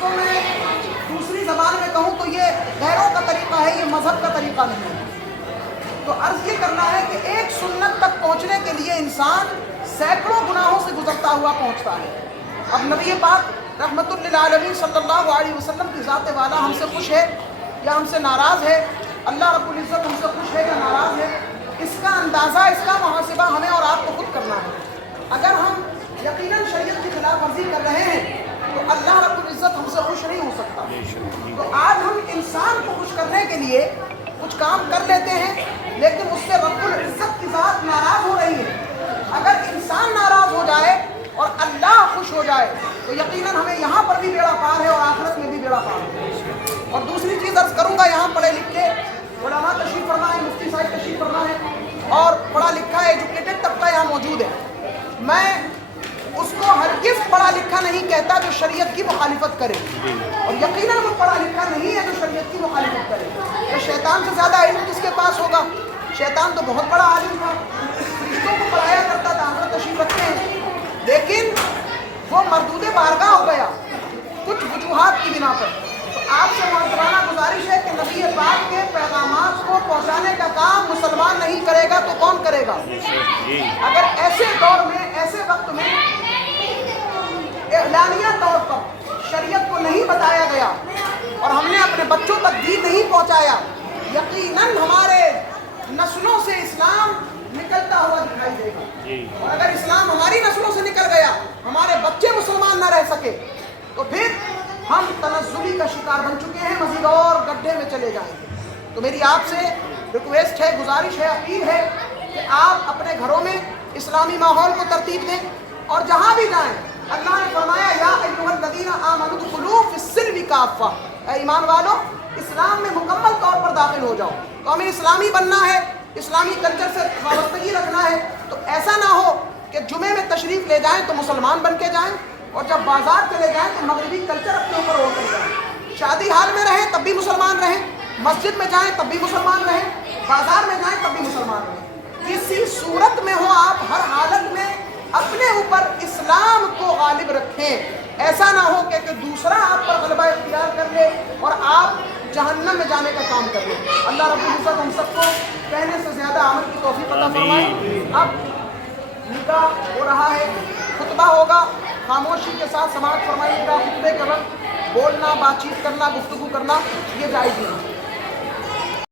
کو میں دوسری زبان میں کہوں تو یہ غیروں کا طریقہ ہے، یہ مذہب کا طریقہ نہیں ہے۔ تو عرض یہ کرنا ہے کہ ایک سنت تک پہنچنے کے لیے انسان سینکڑوں گناہوں سے گزرتا ہوا پہنچتا ہے۔ اب نبی پاک رحمت للعالمین صلی اللہ علیہ وسلم کی ذات والا ہم سے خوش ہے یا ہم سے ناراض ہے، اللہ رب العزت ہم سے خوش ہے یا ناراض ہے، اس کا اندازہ، اس کا محاسبہ ہمیں اور آپ کو خود کرنا ہے۔ اگر ہم یقیناً شریعت کی خلاف ورزی کر رہے ہیں تو اللہ رب العزت ہم سے خوش نہیں ہو سکتا۔ تو آج ہم انسان کو خوش کرنے کے لیے کچھ کام کر لیتے ہیں، لیکن اس سے رب العزت کی ذات ناراض ہو رہی ہے۔ اگر انسان ناراض ہو جائے اور اللہ خوش ہو جائے تو یقیناً ہمیں یہاں پر بھی بیڑا پار ہے اور آخرت میں بھی بیڑا پار ہے۔ اور دوسری چیز عرض کروں گا، یہاں پڑھے لکھے علماء تشریف فرما ہے، مفتی صاحب تشریف فرما ہے اور پڑھا لکھا ایجوکیٹڈ طبقہ یہاں موجود ہے۔ میں اس کو ہرگز پڑھا لکھا نہیں کہتا جو شریعت کی مخالفت کرے، اور یقیناً وہ پڑھا لکھا نہیں ہے جو شریعت کی مخالفت کرے۔ تو شیطان سے زیادہ علم کس کے پاس ہوگا؟ شیطان تو بہت بڑا عالم تھا، فرشتوں کو پڑھایا کرتا تھا، ہم تشریف رکھتے ہیں، لیکن وہ مردود بارگاہ ہو گیا کچھ وجوہات کی بنا پر۔ تو آپ سے معذرانہ گزارش ہے کہ نبی پاک کے پیغامات کو پہنچانے کا کام مسلمان نہیں کرے گا تو کون کرے گا؟ اگر ایسے دور میں، ایسے وقت میں اعلانیہ طور پر شریعت کو نہیں بتایا گیا اور ہم نے اپنے بچوں تک دین نہیں پہنچایا، یقیناً ہمارے نسلوں سے اسلام نکلتا ہوا دکھائی دے گا۔ اور اگر اسلام ہماری نسلوں سے نکل گیا، ہمارے بچے مسلمان نہ رہ سکے، تو پھر ہم تنزلی کا شکار بن چکے ہیں، مزید اور گڈھے میں چلے جائیں گے۔ تو میری آپ سے ریکویسٹ ہے، گزارش ہے، اپیل ہے کہ آپ اپنے گھروں میں اسلامی ماحول کو ترتیب دیں، اور جہاں بھی جائیں اللہ نے فرمایا یا ایھا الذین آمنوا ادخلوا فی السلم کافہ، اے ایمان والو اسلام میں مکمل طور پر داخل ہو جاؤ۔ تو ہمیں اسلامی بننا ہے، اسلامی کلچر سے وابستگی رکھنا ہے، تو ایسا نہ ہو کہ جمعے میں تشریف لے جائیں تو مسلمان بن کے جائیں، اور جب بازار چلے جائیں تو مغربی کلچر اپنے اوپر ہو کر جائیں۔ شادی حال میں رہیں تب بھی مسلمان رہیں، مسجد میں جائیں تب بھی مسلمان رہیں، بازار میں جائیں تب بھی مسلمان رہیں۔ کسی صورت میں ہو آپ ہر حالت میں اپنے اوپر اسلام کو غالب رکھیں، ایسا نہ ہو کہ دوسرا آپ پر غلبہ اختیار کر لے اور آپ جہنم میں جانے کا کام کر لیں۔ اللہ رب العزت ہم سب کو کہنے سے زیادہ عمل کی توفیق عطا فرمائے۔ اب نکاح ہو رہا ہے، خطبہ ہوگا، خاموشی کے ساتھ سماعت فرمائیے گا۔ خطبے کے وقت بولنا، بات چیت کرنا، گفتگو کرنا یہ جائز نہیں۔